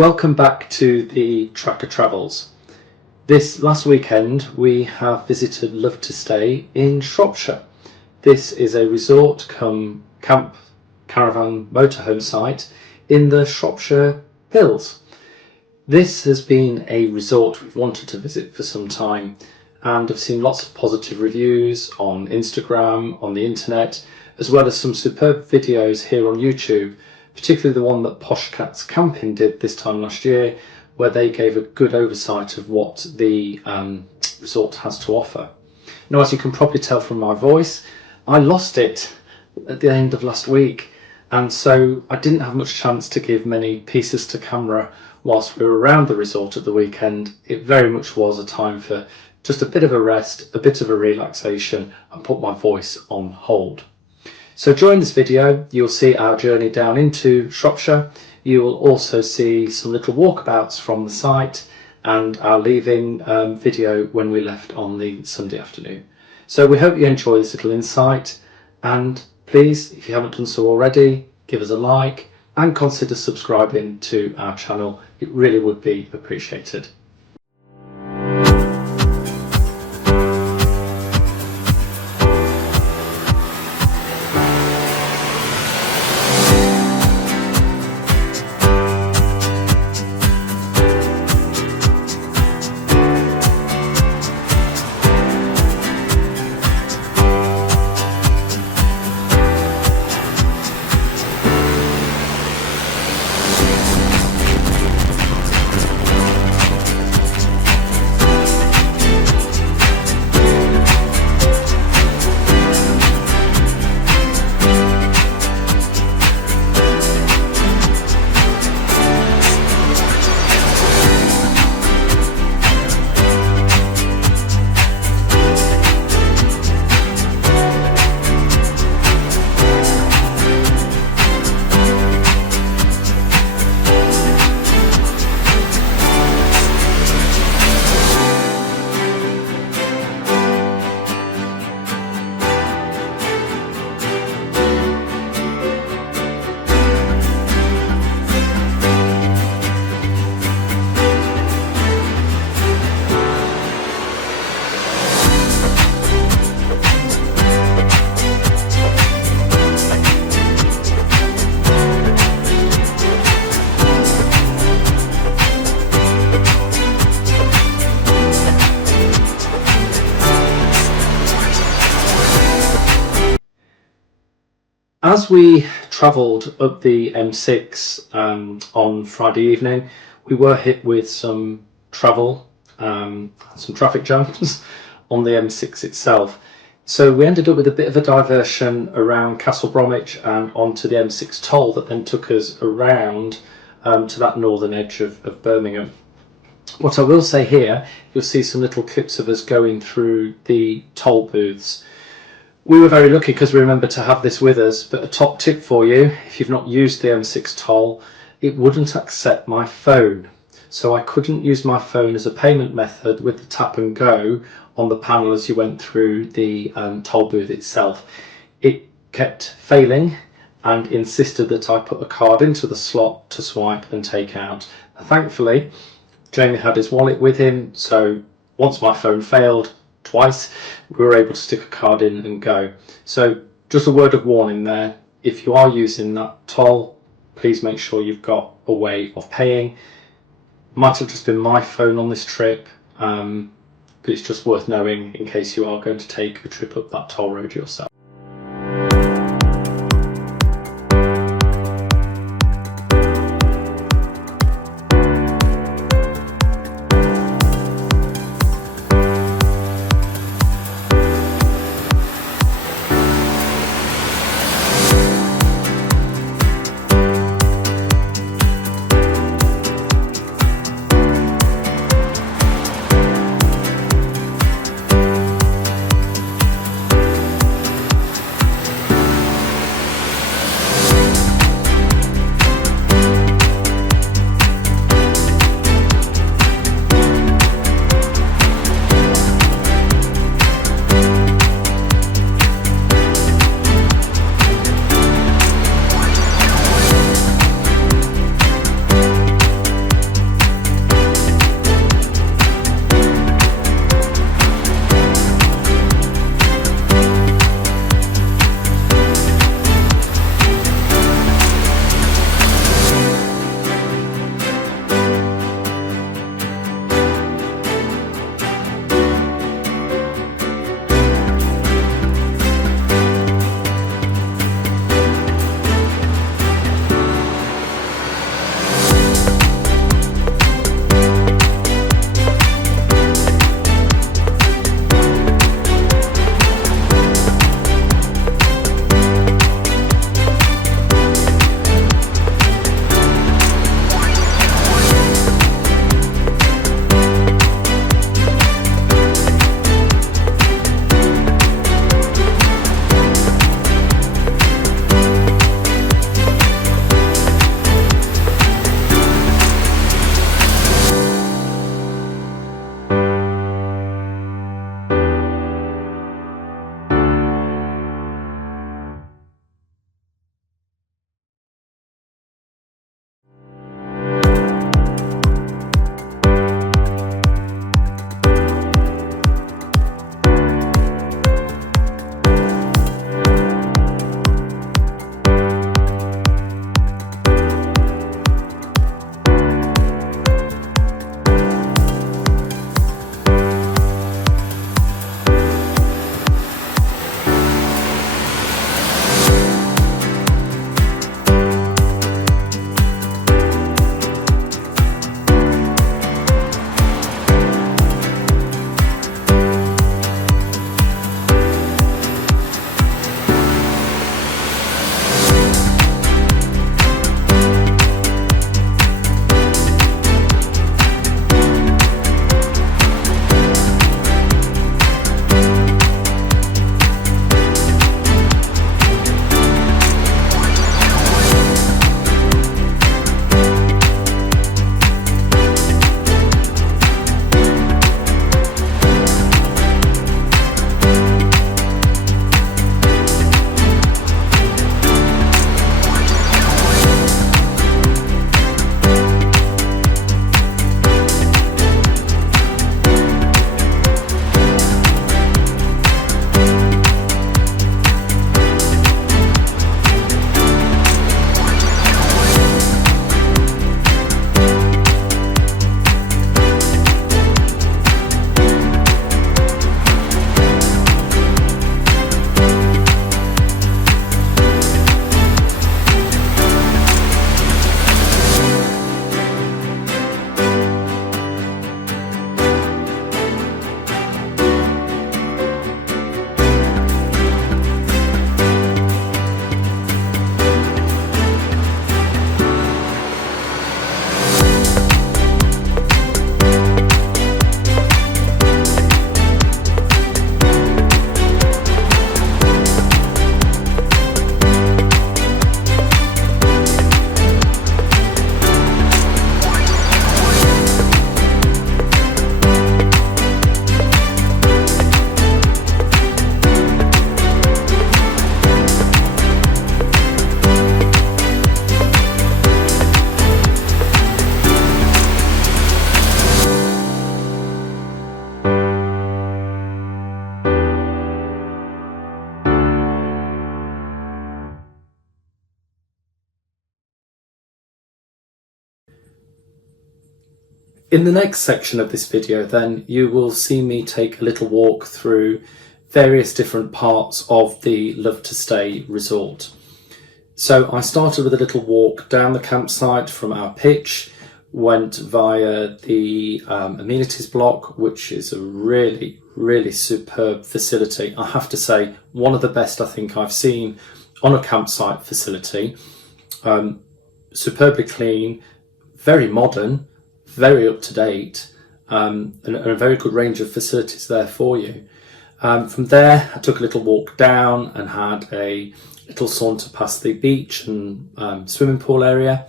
Welcome back to the Tracker Travels. This last weekend we have visited Love2Stay in Shropshire. This is a resort cum camp caravan motorhome site in the Shropshire Hills. This has been a resort we've wanted to visit for some time, and I've seen lots of positive reviews on Instagram, on the internet, as well as some superb videos here on YouTube, particularly the one that Posh Cats Camping did this time last year, where they gave a good oversight of what the resort has to offer. Now, as you can probably tell from my voice, I lost it at the end of last week, and so I didn't have much chance to give many pieces to camera whilst we were around the resort at the weekend. It very much was a time for just a bit of a rest, a bit of a relaxation, and put my voice on hold. So during this video, you'll see our journey down into Shropshire. You will also see some little walkabouts from the site and our leaving video when we left on the Sunday afternoon. So we hope you enjoy this little insight, and please, if you haven't done so already, give us a like and consider subscribing to our channel. It really would be appreciated. As we travelled up the M6 on Friday evening, we were hit with some traffic jams on the M6 itself. So we ended up with a bit of a diversion around Castle Bromwich and onto the M6 toll that then took us around to that northern edge of Birmingham. What I will say here, you'll see some little clips of us going through the toll booths. We were very lucky because we remembered to have this with us, but a top tip for you, if you've not used the M6 toll, it wouldn't accept my phone. So I couldn't use my phone as a payment method with the tap and go on the panel as you went through the toll booth itself. It kept failing and insisted that I put a card into the slot to swipe and take out. Thankfully, Jamie had his wallet with him, so once my phone failed, twice, we were able to stick a card in and go. So just a word of warning there, if you are using that toll, please make sure you've got a way of paying. Might have just been my phone on this trip, but it's just worth knowing in case you are going to take a trip up that toll road yourself. In the next section of this video then, you will see me take a little walk through various different parts of the Love2Stay resort. So I started with a little walk down the campsite from our pitch, went via the amenities block, which is a really superb facility. I have to say, one of the best I think I've seen on a campsite facility. Superbly clean, very modern, very up to date, and a very good range of facilities there for you. From there, I took a little walk down and had a little saunter past the beach and swimming pool area,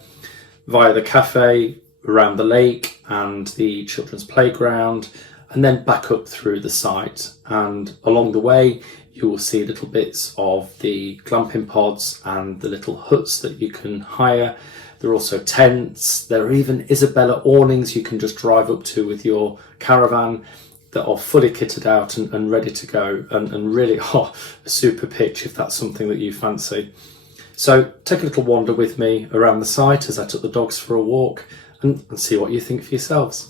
via the cafe, around the lake and the children's playground, and then back up through the site. And along the way, you will see little bits of the glamping pods and the little huts that you can hire. There are also tents. There are even Isabella awnings you can just drive up to with your caravan that are fully kitted out and ready to go, and really a super pitch if that's something that you fancy. So take a little wander with me around the site as I took the dogs for a walk and see what you think for yourselves.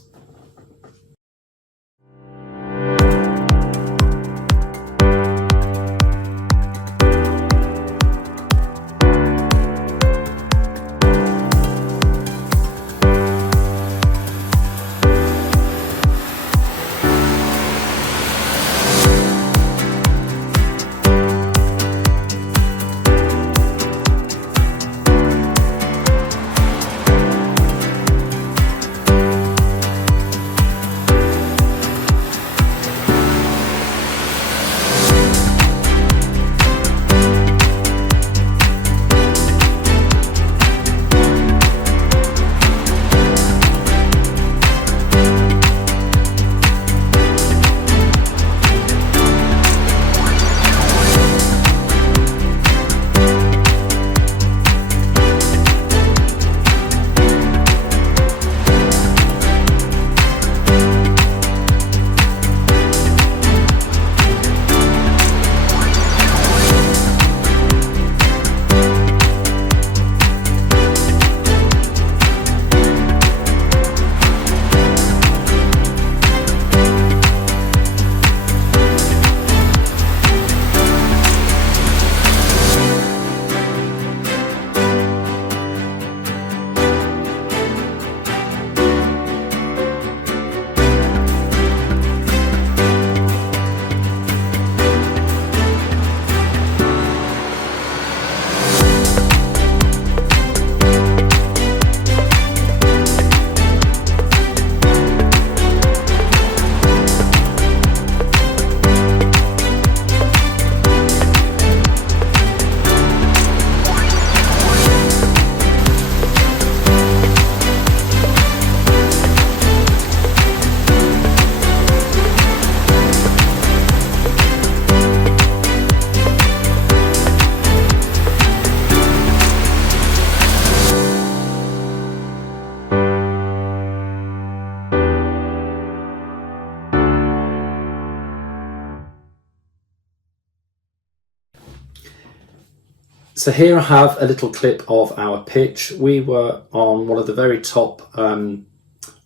So here I have a little clip of our pitch. We were on one of the very top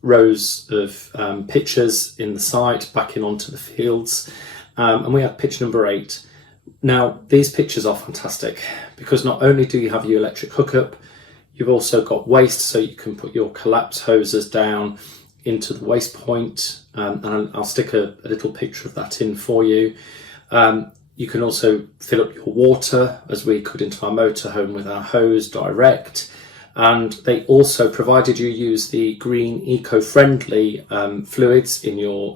rows of pitches in the site, backing onto the fields, and we had pitch number 8. Now these pitches are fantastic because not only do you have your electric hookup, you've also got waste, so you can put your collapse hoses down into the waste point, and I'll stick a little picture of that in for you. You can also fill up your water, as we could into our motorhome with our hose direct. And they also, provided you use the green eco-friendly fluids in your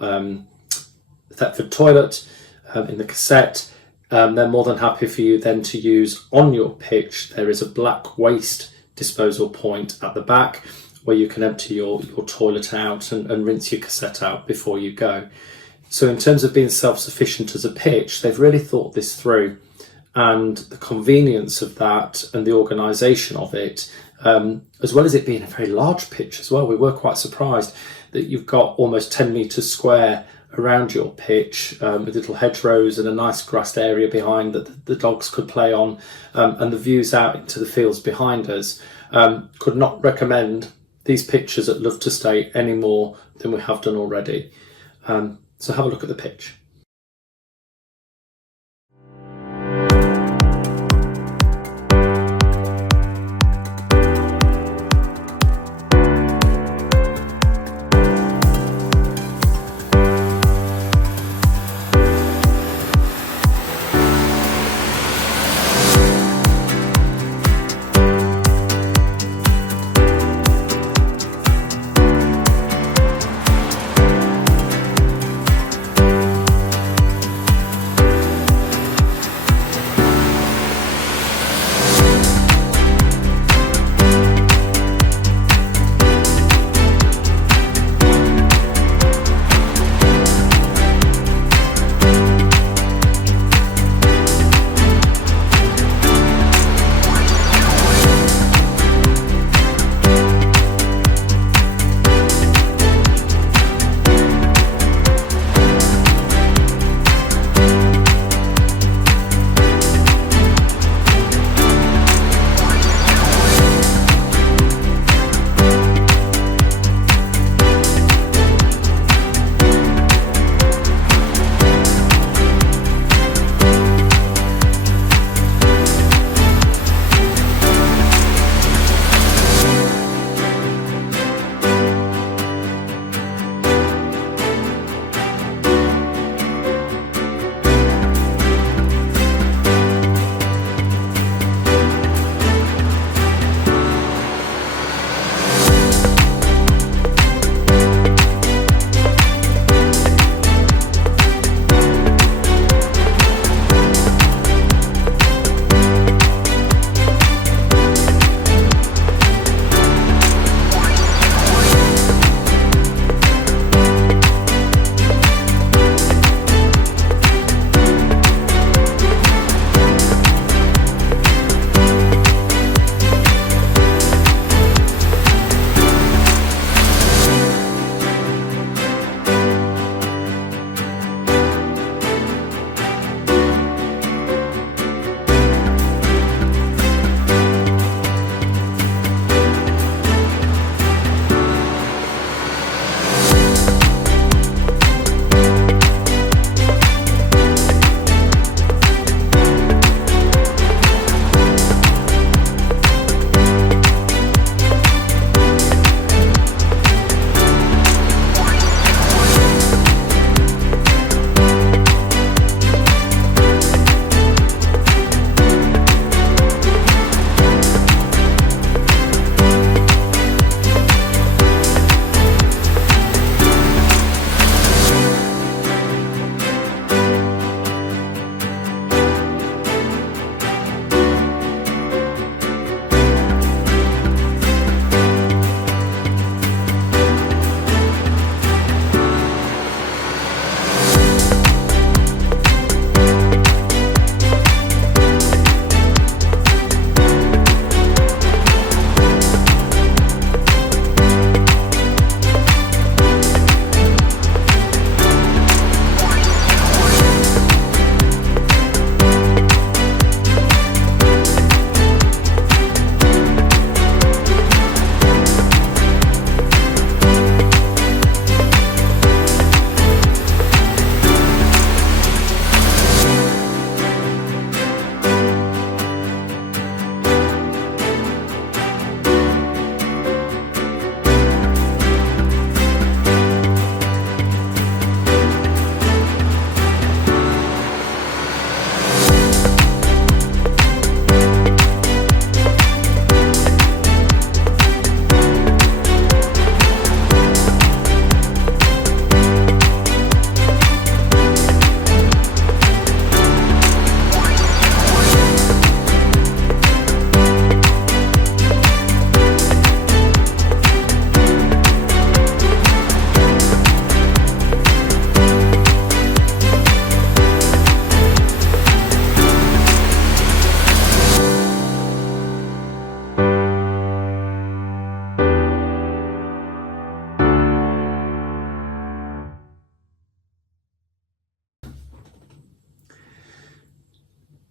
Thetford toilet, in the cassette, they're more than happy for you then to use on your pitch. There is a black waste disposal point at the back where you can empty your toilet out and rinse your cassette out before you go. So in terms of being self-sufficient as a pitch, they've really thought this through, and the convenience of that and the organisation of it, as well as it being a very large pitch as well. We were quite surprised that you've got almost 10 metres square around your pitch, with little hedgerows and a nice grassed area behind that the dogs could play on, and the views out into the fields behind us. Could not recommend these pictures at Love2Stay any more than we have done already. So have a look at the pitch.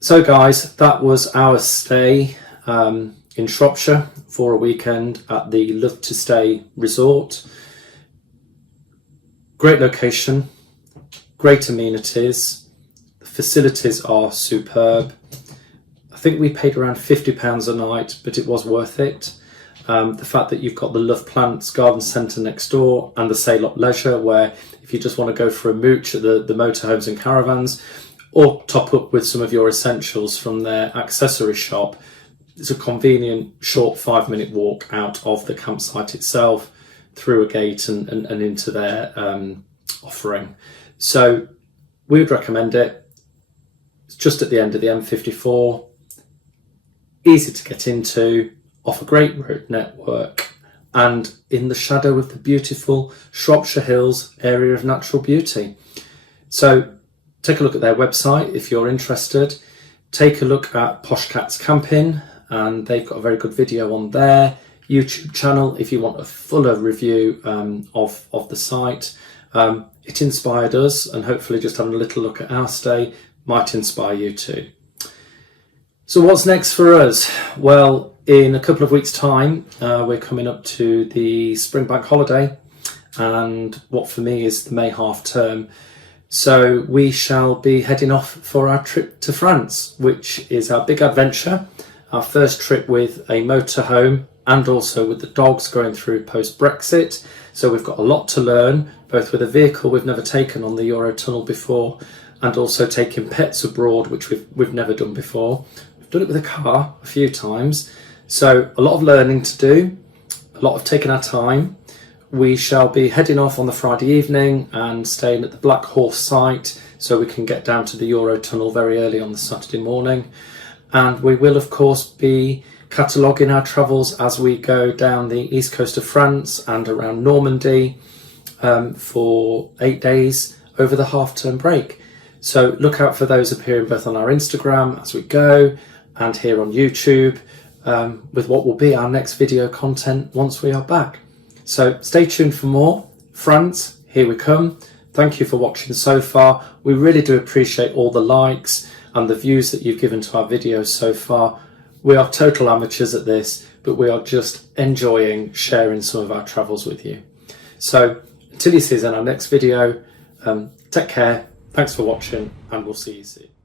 So guys, that was our stay in Shropshire for a weekend at the Love2Stay resort. Great location, great amenities, the facilities are superb. I think we paid around £50 a night, but it was worth it. The fact that you've got the Love Plants Garden Centre next door and the Sailop Leisure, where if you just want to go for a mooch at the motorhomes and caravans, or top up with some of your essentials from their accessory shop, it's a convenient short 5-minute walk out of the campsite itself, through a gate and into their offering. So we would recommend it. It's just at the end of the M54, easy to get into, off a great road network, and in the shadow of the beautiful Shropshire Hills area of natural beauty. So take a look at their website if you're interested. Take a look at Posh Cats Camping, and they've got a very good video on their YouTube channel if you want a fuller review of the site. It inspired us, and hopefully just having a little look at our stay might inspire you too. So what's next for us? Well, in a couple of weeks' time, we're coming up to the spring bank holiday and what for me is the May half term. So we shall be heading off for our trip to France, which is our big adventure, our first trip with a motorhome and also with the dogs going through post-Brexit. So we've got a lot to learn, both with a vehicle we've never taken on the Eurotunnel before and also taking pets abroad, which we've never done before. We've done it with a car a few times. So a lot of learning to do, a lot of taking our time. We shall be heading off on the Friday evening and staying at the Black Horse site so we can get down to the Eurotunnel very early on the Saturday morning. And we will, of course, be cataloguing our travels as we go down the east coast of France and around Normandy for 8 days over the half-term break. So look out for those appearing both on our Instagram as we go and here on YouTube with what will be our next video content once we are back. So stay tuned for more. France, here we come. Thank you for watching so far. We really do appreciate all the likes and the views that you've given to our videos so far. We are total amateurs at this, but we are just enjoying sharing some of our travels with you. So until you see us in our next video, take care, thanks for watching, and we'll see you soon.